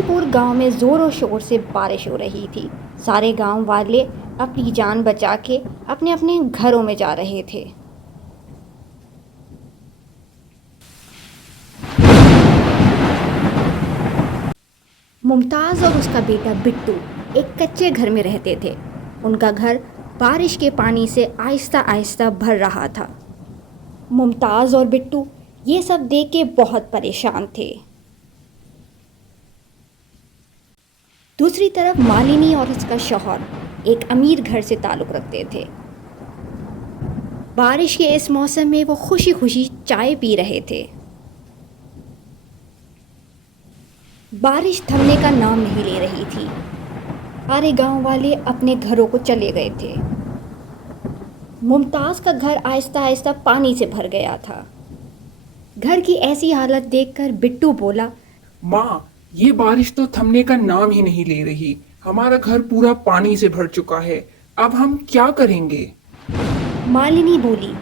फतेहपुर गांव में ज़ोरों शोर से बारिश हो रही थी। सारे गांव वाले अपनी जान बचा के अपने अपने घरों में जा रहे थे। मुमताज़ और उसका बेटा बिट्टू एक कच्चे घर में रहते थे। उनका घर बारिश के पानी से आहिस्ता आहिस्ता भर रहा था। मुमताज़ और बिट्टू ये सब देख के बहुत परेशान थे। दूसरी तरफ मालिनी और उसका शौहर एक अमीर घर से ताल्लुक़ रखते थे। बारिश के इस मौसम में वो खुशी खुशी चाय पी रहे थे। बारिश थमने का नाम नहीं ले रही थी। सारे गांव वाले अपने घरों को चले गए थे। मुमताज़ का घर आहिस्ता आहिस्ता पानी से भर गया था। घर की ऐसी हालत देखकर बिट्टू बोला, माँ, ये बारिश तो थमने का नाम ही नहीं ले रही। हमारा घर पूरा पानी से भर चुका है। अब हम क्या करेंगे? मालिनी बोली,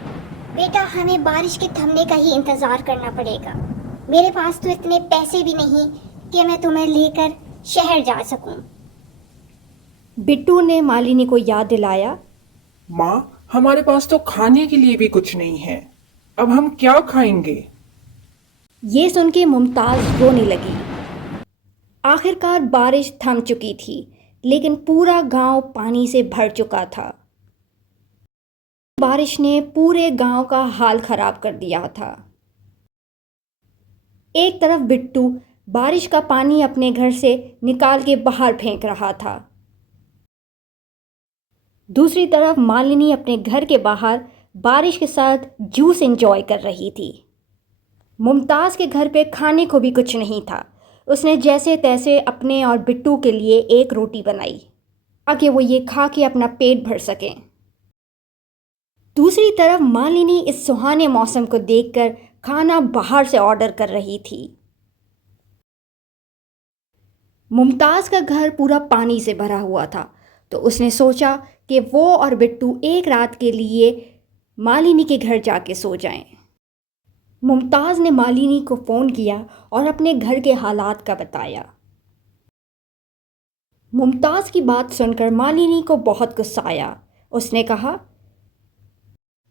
बेटा, हमें बारिश के थमने का ही इंतजार करना पड़ेगा। मेरे पास तो इतने पैसे भी नहीं कि मैं तुम्हें लेकर शहर जा सकूं। बिट्टू ने मालिनी को याद दिलाया, माँ, हमारे पास तो खाने के लिए भी कुछ नहीं है। अब हम क्या खाएंगे? ये सुन के मुमताज़ रोने लगी। आखिरकार बारिश थम चुकी थी, लेकिन पूरा गांव पानी से भर चुका था। बारिश ने पूरे गांव का हाल खराब कर दिया था। एक तरफ बिट्टू बारिश का पानी अपने घर से निकाल के बाहर फेंक रहा था। दूसरी तरफ मालिनी अपने घर के बाहर बारिश के साथ जूस एंजॉय कर रही थी। मुमताज़ के घर पे खाने को भी कुछ नहीं था। उसने जैसे तैसे अपने और बिट्टू के लिए एक रोटी बनाई ताकि वो ये खा के अपना पेट भर सकें। दूसरी तरफ मालिनी इस सुहाने मौसम को देखकर खाना बाहर से ऑर्डर कर रही थी। मुमताज़ का घर पूरा पानी से भरा हुआ था, तो उसने सोचा कि वो और बिट्टू एक रात के लिए मालिनी के घर जाके सो जाएं। मुमताज़ ने मालिनी को फ़ोन किया और अपने घर के हालात का बताया। मुमताज़ की बात सुनकर मालिनी को बहुत गुस्सा आया। उसने कहा,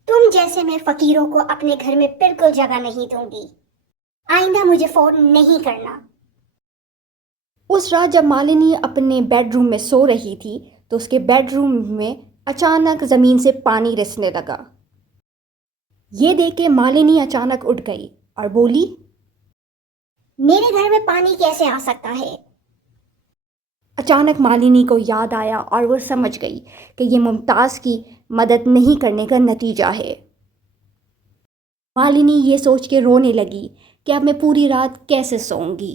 तुम जैसे मैं फकीरों को अपने घर में बिल्कुल जगह नहीं दूंगी। आइंदा मुझे फोन नहीं करना। उस रात जब मालिनी अपने बेडरूम में सो रही थी, तो उसके बेडरूम में अचानक ज़मीन से पानी रिसने लगा। ये देख के मालिनी अचानक उठ गई और बोली, मेरे घर में पानी कैसे आ सकता है? अचानक मालिनी को याद आया और वो समझ गई कि ये मुमताज़ की मदद नहीं करने का नतीजा है। मालिनी ये सोच के रोने लगी कि अब मैं पूरी रात कैसे सोऊंगी।